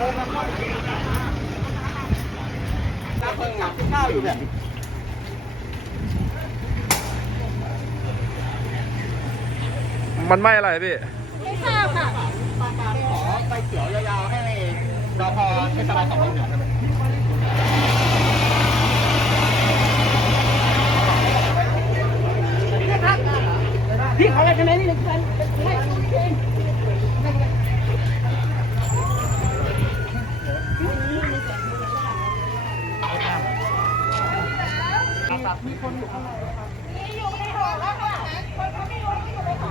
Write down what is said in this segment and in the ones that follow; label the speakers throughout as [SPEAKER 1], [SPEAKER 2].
[SPEAKER 1] น้ำเพิ่งหนักข้าวอยู่เนี่ย
[SPEAKER 2] มันไหม้อะไรพี่
[SPEAKER 3] ไม่ทราบค่ะ
[SPEAKER 1] ขอไปเขียวยาวๆให้รพเทศบาล2 ครับพี่ขออะไรกันเลยนี่เลยกันมีคนอยู่ข้างในครับมีอยู่ในหอแล้วค่ะคนเขาไม่รู้ที่อยู่ในหอ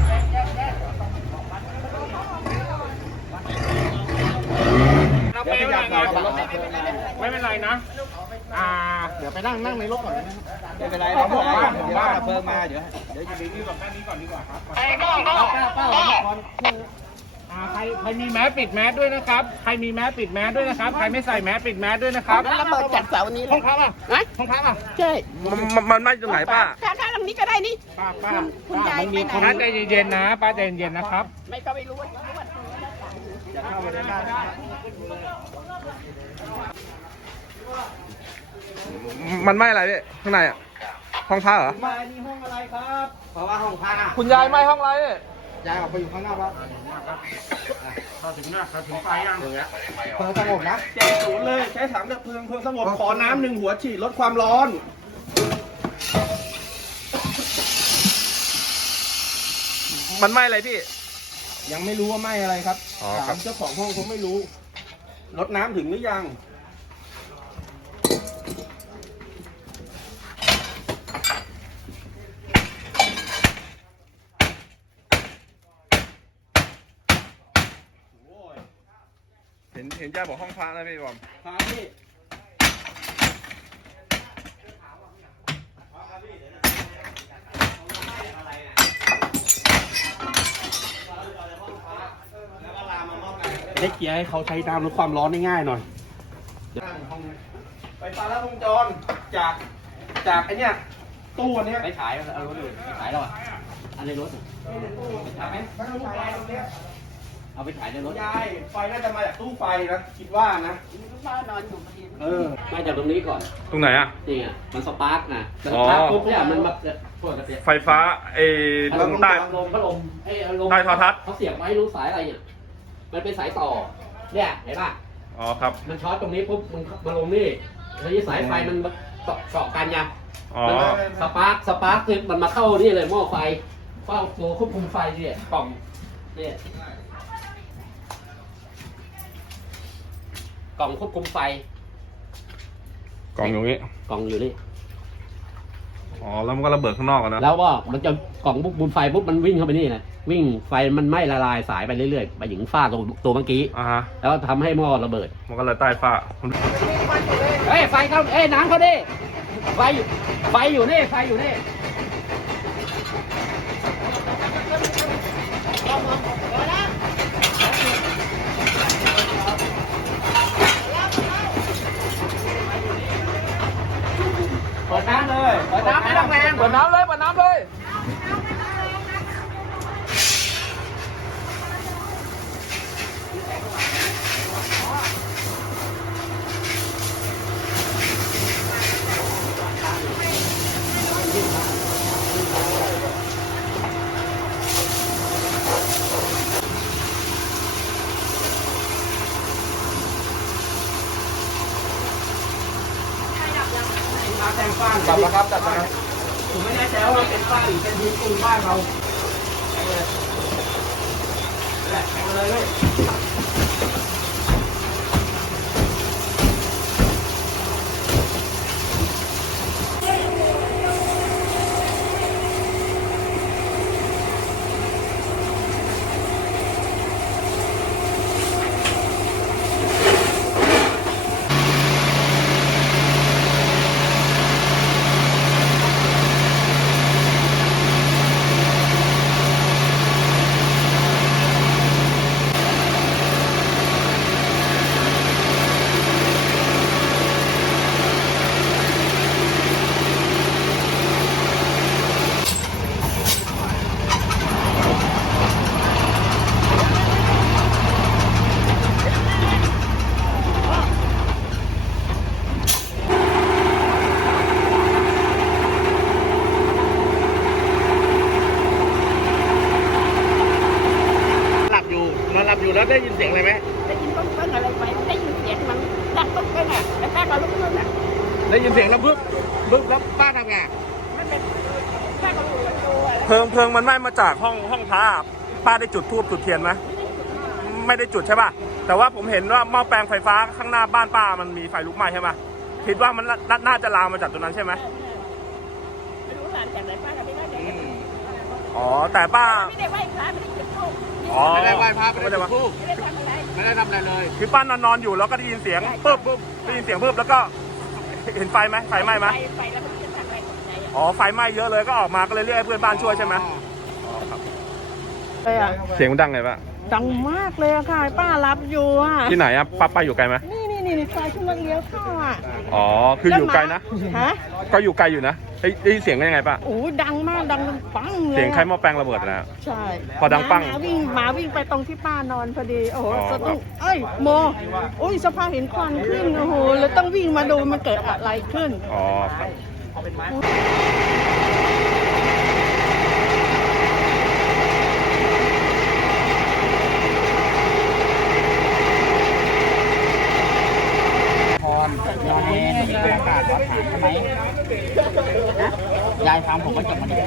[SPEAKER 1] ไม่เป็นไรนะเดี๋ยวไปนั่งในรถก่อนไม่เป็นไรผมว่าเพิ่มมาเดี๋ยวจะรีวิวแบบนี้ก่อนดีกว่าครับป้าใครมีแมสปิดแมสด้วยนะครับใครมีแมสปิดแมสด้วยนะครับใครไม่ใส่แมสปิดแมสด้วยนะครับแล้วเปิดจัดเสาร์วันนี้ห้องพักอ่ะห้องพักอ่ะใช่
[SPEAKER 2] มันไหม้ตรงไหนป้า
[SPEAKER 3] ถ้าลำนี้ก็ได้นี่
[SPEAKER 1] ป้า
[SPEAKER 3] คุณยายไปไหน
[SPEAKER 1] ป้าใจเย็นๆนะป้าใจเย็นๆนะครับ
[SPEAKER 3] ไม่ก็ไม่รู้ว่า
[SPEAKER 1] จะเข้าไปได้
[SPEAKER 2] มันไหม้อะไรพี่ข้างในอ่ะห้องพักเหรอ
[SPEAKER 1] มานี่ห้องอะไรครับเพราะว่าห้องพัก
[SPEAKER 2] คุณยายไหม้ห้องอะไร
[SPEAKER 1] ยายออกไปอยู่ข้างหน้าวัดเข้าถึงไฟยังเพลิงสงบนะ70เลยใช้ถังดับเพลิงสงบขอน้ำ1 หัวฉีดลดความร้อน
[SPEAKER 2] มันไหม้อะไรพี่
[SPEAKER 1] ยังไม่รู้ว่าไหม้อะไรครับ
[SPEAKER 2] ถาม
[SPEAKER 1] เจ้าของห้องเขาไม่รู้ลดน้ำถึงหรือยัง
[SPEAKER 2] เห็นยายบอกห้องพักนะพี่บอม
[SPEAKER 1] ครับพี่ได้เกียร์ให้เขาใช้น้ำลดความร้อนได้ง่ายหน่อยไฟฟ้าลัดวงจรจากไอ้เนี่ยตู้อันนี้ไปฉายเอารถอื่นไปฉายแล้วอ่ะอันในรถไปฉายไหมเอาไปฉายในรถยายไฟน่าจะมาจากตู้ไฟนะคิดว่านะ
[SPEAKER 3] พ่อนอนอยู่
[SPEAKER 4] มาจากตรงนี้ก่อน
[SPEAKER 2] ตรงไหนอ่ะ
[SPEAKER 4] นี่อ่ะมันสปาร์กนะสปาร์กปุ๊บเนี่ยมันมาพวก
[SPEAKER 2] ไฟฟ้าตรงใต้
[SPEAKER 4] พัดลมลม
[SPEAKER 2] ใต้โทรทัศน์
[SPEAKER 4] เขาเสียบไว้รู้สายอะไรเนี่ยมันเป็นสายต่อเนี่ยเห็นป่ะ
[SPEAKER 2] อ๋อครับ
[SPEAKER 4] มันช็อตตรงนี้ปุ๊บมันมาลงนี่แล้วสายไฟมันเกาะกันไงสปาร์กคือมันมาเข้านี่เลยหม้อไฟเฝ้าตัวควบคุมไฟเนี่ยกล่องเนี่ยกล่องควบคุมไฟ
[SPEAKER 2] กล่องอยู่นี่
[SPEAKER 4] กล่องอยู่นี่
[SPEAKER 2] อ๋อแล้วมันก็ระเบิดข้างนอกนะ
[SPEAKER 4] แล้วว่ามันจะกล่องบุนไฟปุ๊บมันวิ่งเข้าไปนี่นะวิ่งไฟมันไหม้ละลายสายไปเรื่อยๆไปถึงฝ้าตัวเมื่อกี้แล้วทำให้หม้อระเบิด
[SPEAKER 2] มันก็เลยใต้ฝ้า
[SPEAKER 4] เฮ้ยไฟเข้าน้ำเข้าดิไฟอยู่นี่ไฟอยู่นี่เปิดน้ำเลยเปิดน้ำไม่ต้องแรง
[SPEAKER 2] เปิดน้ำเลย
[SPEAKER 1] แต่งฝ้าจับแล้วครับจับแล้วผมไม่แน่ใจว่าเป็นฝ้าหรือเป็นพื้นปูนบ้านเราแหละแข่งเลยเลย
[SPEAKER 2] อยู่แล้วได้ยินเสียงอะไรไหม
[SPEAKER 3] ได้ยินก้องเกิ้งอะไรไปได้ยินเสียงมันดังก้องเกิ้งอ่ะแล้วป้าก็ลุกขึ้นอ่ะ
[SPEAKER 2] ได้ยินเสียงแล้วบึ๊บแล้วป้าทำไง
[SPEAKER 3] มันเป็นป้าก็ลุกขึ้นดูอะไร
[SPEAKER 2] เพลิงมันไหม้มาจากห้องพระป้าได้จุดธูปจุดเทียนไหมไม่ได้จุดใช่ป่ะแต่ว่าผมเห็นว่าหม้อแปลงไฟฟ้าข้างหน้าบ้านป้ามันมีไฟลุกไหม้ใช่ไหมคิดว่ามันน่าจะลามมาจากตรงนั้นใช่ไหม
[SPEAKER 3] ไม่รู้หลานจากไหนป้าก็ไม่ได้เลย
[SPEAKER 2] อ๋อแต่ป้า
[SPEAKER 3] ไม่ได้ไหว้พระไม่ได้จุดธูป
[SPEAKER 2] อ๋อ
[SPEAKER 5] ไม่ได้ไหว้พระไม่ได้จุดธูป
[SPEAKER 3] ไม่ได้ทำอะไร
[SPEAKER 5] ไม่ได้ทำอะไรเลย
[SPEAKER 2] คือป้านอนอยู่แล้วก็ได้ยินเสียงปึ๊บได้ยินเสียงปึ๊บแล้วก็เห็นไฟไหมไฟไหม้ไหม
[SPEAKER 3] ไปแล้วมันจะทำอะไรตกใจอ่ะ
[SPEAKER 2] อ๋อไฟไหม้เยอะเลยก็ออกมาก็เลยเรียกให้เพื่อนบ้านช่วยใช่ไหม
[SPEAKER 6] เลยอ่ะ
[SPEAKER 2] เสียงมันดังไงป้า
[SPEAKER 6] ดังมากเลยอะค่ะ ป้ารับอยู่อ่ะ
[SPEAKER 2] ที่ไหนอะป้าอยู่ไกลไหม
[SPEAKER 6] นี่ซอยขึ้นมาเลี้ยวเข้าอ่ะ
[SPEAKER 2] อ๋อคืออยู่ไกลนะ
[SPEAKER 6] ฮะ
[SPEAKER 2] ก็อยู่ไกลอยู่นะได้ยินเสียงได้ยังไงป้า
[SPEAKER 6] โอ้ดังมากดังปังเลย
[SPEAKER 2] เสียงใครหม้อแปลงระเบิดนะ
[SPEAKER 6] ใช่
[SPEAKER 2] พอดังปัง
[SPEAKER 6] หมาวิ่งไปตรงที่ป้านอนพอดีโอ้โห
[SPEAKER 2] อ๋อ
[SPEAKER 6] สะดุ้งเอ้ยโมโอ้ยสภาพเห็นควันขึ้นโอ้โหแล้วต้องวิ่งมาดูมันเกิดอะไรขึ้น
[SPEAKER 2] อ๋อครับ
[SPEAKER 1] พรยาเนนมีประกาศวัดถามใช่ไหมยายทำผมก็จบมาดิ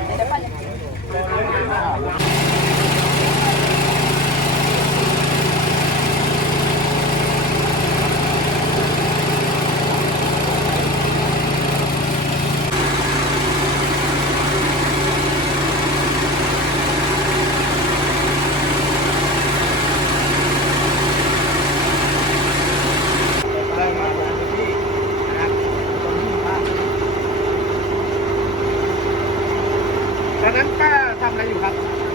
[SPEAKER 5] ตอนนั้นป้าทำอะไรอยู่ครับ